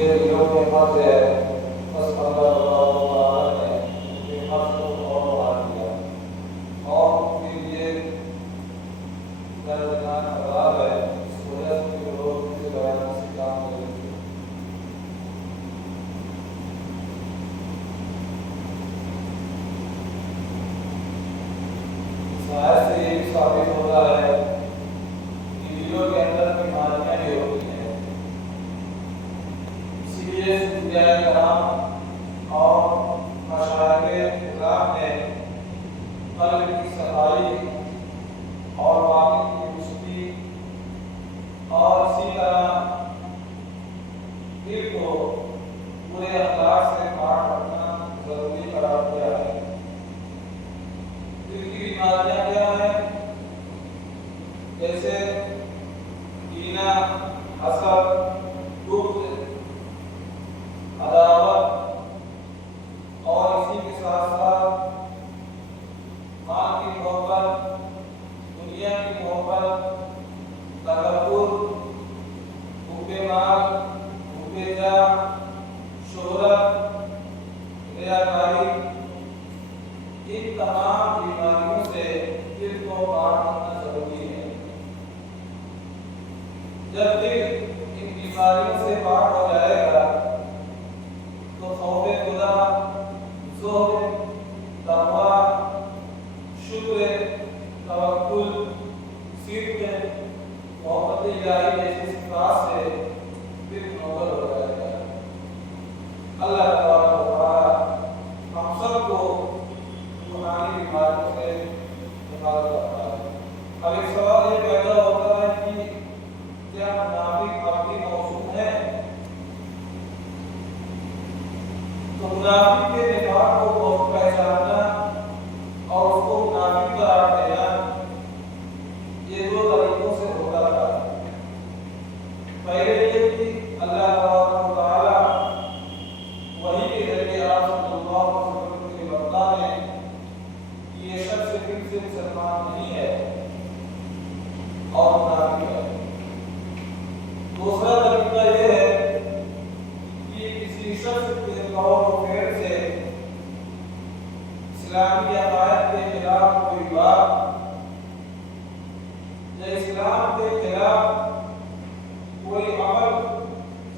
کے دلوں میں مت ہے، بس اللہ تبارک و تعالیٰ نے ان کے مت کو اور بڑھا دیا اور ان کے لیے دردناک عذاب ہے، اس وجہ سے کہ لوگ ان سے بیان سے کام لے لیتے ہیں۔ اس آیت سے یہ بھی ثابت ہوتا ہے کہ دلوں کے اندر بیماریاں بھی ہوتی ہیں، اسی لیے صوفیاء کرام اور مشائخ کرام نے قلب کی صفائی اور باطن کی درستی اور اسی طرح دل کو برے اخلاق سے پاک رکھنا ضروری قرار دیا ہے۔ دل کی بیماریاں کیا ہیں؟ جیسے کینہ، حسد، بغض، عداوت اور اسی کے ساتھ ساتھ مال کی محبت، دنیا کی محبت، تکبر، حب مال، حب جاہ، شہرت، ریاکاری، ان تمام بیماریوں سے دل کو پاک کرنا ضروری ہے۔ جب دل ان بیماریوں سے پاک ہو جائے گا تو خوف خدا، زہد، تقویٰ، شکر، توکل، صدق، محبت الہی جیسی صفات سے دل منور ہو جائے گا۔ اللہ تبارک و تعالیٰ ہم سب کو روحانی بیماریوں سے حفاظت کرتا ہے۔ اب ایک سوال یہ پیدا ہوتا ہے کہ کیا منافق اب بھی موجود ہیں؟ تو منافق کے نفاق کو پہچاننا اور اس کو منافق قرار دینا یہ دو طریقوں سے ہوتا تھا۔ پہلے یہ کہ اللہ تبارک و تعالیٰ وحی کے ذریعے آپ صلی اللہ علیہ وسلم کے بتانے کہ یہ شخص دل سے مسلمان نہیں ہے اور منافق ہے۔ دوسرا طریقہ یہ ہے کہ کسی شخص کے قول و فعل سے اسلامی عقائد کے خلاف کوئی بات یا اسلام کے خلاف کوئی عمل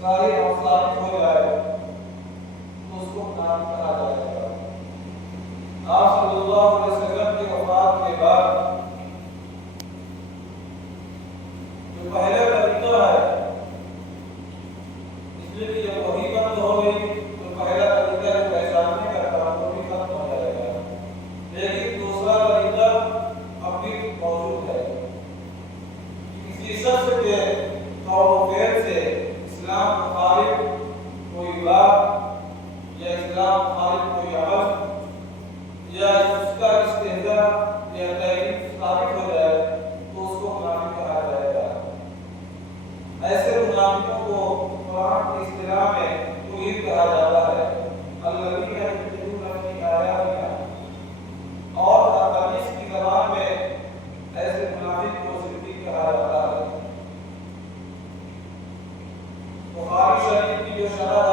ظاہر اور ثابت ہو جائے تو اس کو منافق کہا جائے گا۔ آپ صلی اللہ علیہ وسلم کی وفات کے بعد جو پہلا طریقہ ہے، اس لیے کہ جب وحی بند ہو گئی تو پہلا طریقہ جو پہچاننے کا تھا وہ بھی ختم ہو جائے گا، لیکن دوسرا طریقہ اب بھی موجود ہے۔ کسی شخص کے قول و فعل سے اسلام مخالف کوئی بات یا اسلام مخالف کوئی عمل یا اس کا استہزاء یا تحریف ثابت ہو جائے تو اس کو منافق کہا جائے گا۔ ایسے منافقوں کو قرآن کی اصطلاح میں توحید کہا جاتا ہے۔ الذین یکذبون فی آیاتنا، اور حدیث کی زبان میں ایسے منافق کو صدیق کہا جاتا ہے۔ بخاری شریف کی جو شرح